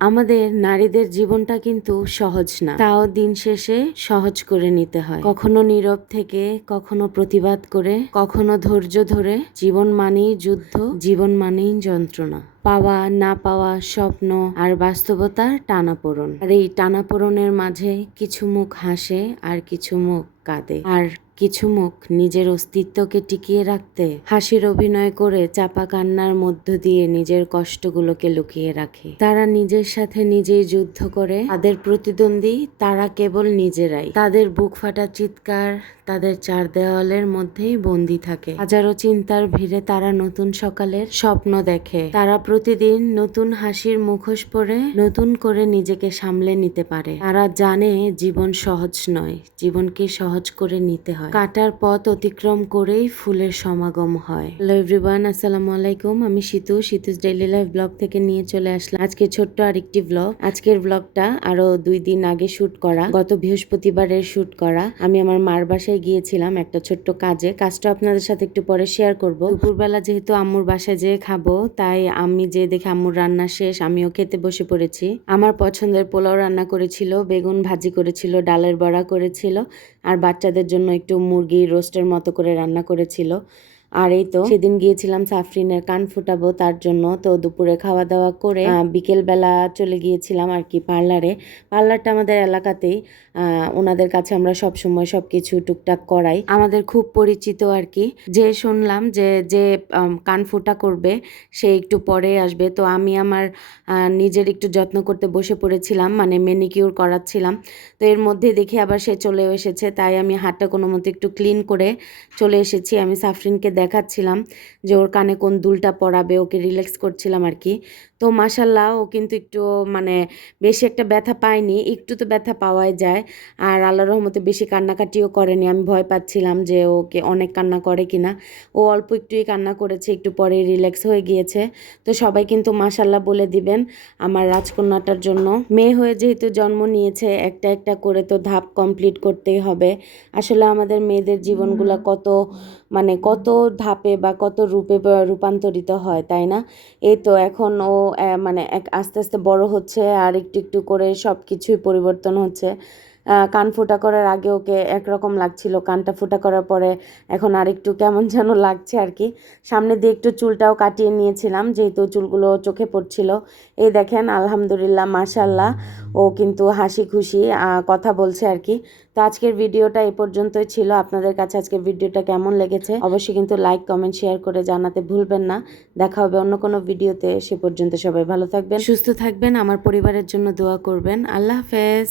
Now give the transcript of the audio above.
আমাদের নারীদের জীবনটা কিন্তু সহজ না, তাও দিন শেষে সহজ করে নিতে হয়। কখনো নীরব থেকে, কখনো প্রতিবাদ করে, কখনো ধৈর্য ধরে। জীবন মানেই যুদ্ধ, জীবন মানেই যন্ত্রণা, পাওয়া না পাওয়া, স্বপ্ন আর বাস্তবতার টানাপোড়েন। আর এই টানাপোড়েনের মাঝে কিছু মুখ হাসে আর কিছু মুখ কাঁদে, আর কিছু মুখ নিজের অস্তিত্বকে টিকিয়ে রাখতে হাসির অভিনয় করে চাপা কান্নার মধ্য দিয়ে নিজের কষ্টগুলোকে লুকিয়ে রাখে। তারা নিজের সাথে নিজেই যুদ্ধ করে, তাদের প্রতিদ্বন্দ্বী তারা কেবল নিজেরাই। তাদের বুক ফাটা চিৎকার তাদের চার দেওয়ালের মধ্যেই বন্দি থাকে। হাজারো চিন্তার ভিড়ে তারা নতুন সকালের স্বপ্ন দেখে। তারা প্রতিদিন নতুন হাসির মুখোশ পরে নতুন করে নিজেকে সামলে নিতে পারে। তারা জানে জীবন সহজ নয়, জীবনকে সহজ করে নিতে হয়। কাটার পথ অতিক্রম করেই ফুলের সমাগম হয়। হ্যালো এভরিওয়ান, আসসালামু আলাইকুম। আমি সিতুস ডেইলি লাইফ ব্লগ থেকে নিয়ে চলে আসলাম আজকে ছোট্ট আরেকটি ব্লগ। আজকের ব্লগটা আরো 2 দিন আগে শুট করা, গত বৃহস্পতিবারের শুট করা। আমি আমার মার বাসায় গিয়েছিলাম একটা ছোট্ট কাজটা আপনাদের সাথে একটু পরে শেয়ার করব। দুপুরবেলা যেহেতু আম্মুর বাসায় যেয়ে খাবো, তাই আমি যে দেখে আম্মুর রান্না শেষ, আমিও খেতে বসে পড়েছি। আমার পছন্দের পোলাও রান্না করেছিল, বেগুন ভাজি করেছিল, ডালের বড়া করেছিল, আর বাচ্চাদের জন্য একটু মুরগি রোস্টের মতো করে রান্না করেছিল। আর এই তো সেদিন গিয়েছিলাম সাফরিনের কান ফুটাবো তার জন্য। তো দুপুরে খাওয়া দাওয়া করে বিকেল বেলা চলে গিয়েছিলাম আর কি পার্লারটা আমাদের এলাকাতেই। ওনাদের কাছে আমরা সব সময় সবকিছু টুকটাক করাই, আমাদের খুব পরিচিত আর কি। যে শুনলাম যে কান ফুটা করবে সে একটু পরে আসবে, তো আমি আমার নিজের একটু যত্ন করতে বসে পড়েছিলাম, মানে ম্যানিকিউর করাচ্ছিলাম। তো এর মধ্যে দেখি আবার সে চলেও এসেছে, তাই আমি হাতটা কোনো মতো একটু ক্লিন করে চলে এসেছি। আমি সাফরিনকে দেখাচ্ছিলাম যে ওর কানে কোন দুলটা পরাবে, ওকে রিল্যাক্স করছিলাম আর কি। তো মাশাল্লাহ ও কিন্তু একটু মানে বেশি একটা ব্যথা পায়নি, একটু তো ব্যথা পাওয়াই যায়। আর আল্লাহর রহমতে বেশি কান্নাকাটিও করেনি। আমি ভয় পাচ্ছিলাম যে ওকে অনেক কান্না করে কিনা। ও অল্প একটুই কান্না করেছে, একটু পরে রিল্যাক্স হয়ে গিয়েছে। তো সবাই কিন্তু মাশাল্লাহ বলে দিবেন আমার রাজকন্যাটার জন্য। মেয়ে হয়ে যেহেতু জন্ম নিয়েছে, একটা একটা করে তো ধাপ কমপ্লিট করতেই হবে। আসলে আমাদের মেয়েদের জীবনগুলো কত ধাপে বা কত রূপে রূপান্তরিত হয়, তাই না? এই তো এখন ও আস্তে আস্তে বড় হচ্ছে, আর একটু একটু করে সব কিছুই পরিবর্তন হচ্ছে। কান ফোঁটা করার আগে ওকে একরকম লাগছিল, কানটা ফোঁটা করার পরে এখন আরেকটু কেমন যেন লাগছে আর কি। সামনে দিয়ে একটু চুলটাও কাটিয়ে নিয়েছিলাম, যেহেতু চুলগুলো চোখে পড়ছিল। এই দেখেন আলহামদুলিল্লাহ মাশাল্লাহ ও কিন্তু হাসি খুশি কথা বলছে আর কি। তো আজকের ভিডিওটা এই পর্যন্তই ছিল। আপনাদের কাছে আজকের ভিডিওটা কেমন লেগেছে অবশ্যই কিন্তু লাইক কমেন্ট শেয়ার করে জানাতে ভুলবেন না। দেখা হবে অন্য কোনো ভিডিওতে। সে পর্যন্ত সবাই ভালো থাকবেন, সুস্থ থাকবেন, আমার পরিবারের জন্য দোয়া করবেন। আল্লাহ হাফেজ।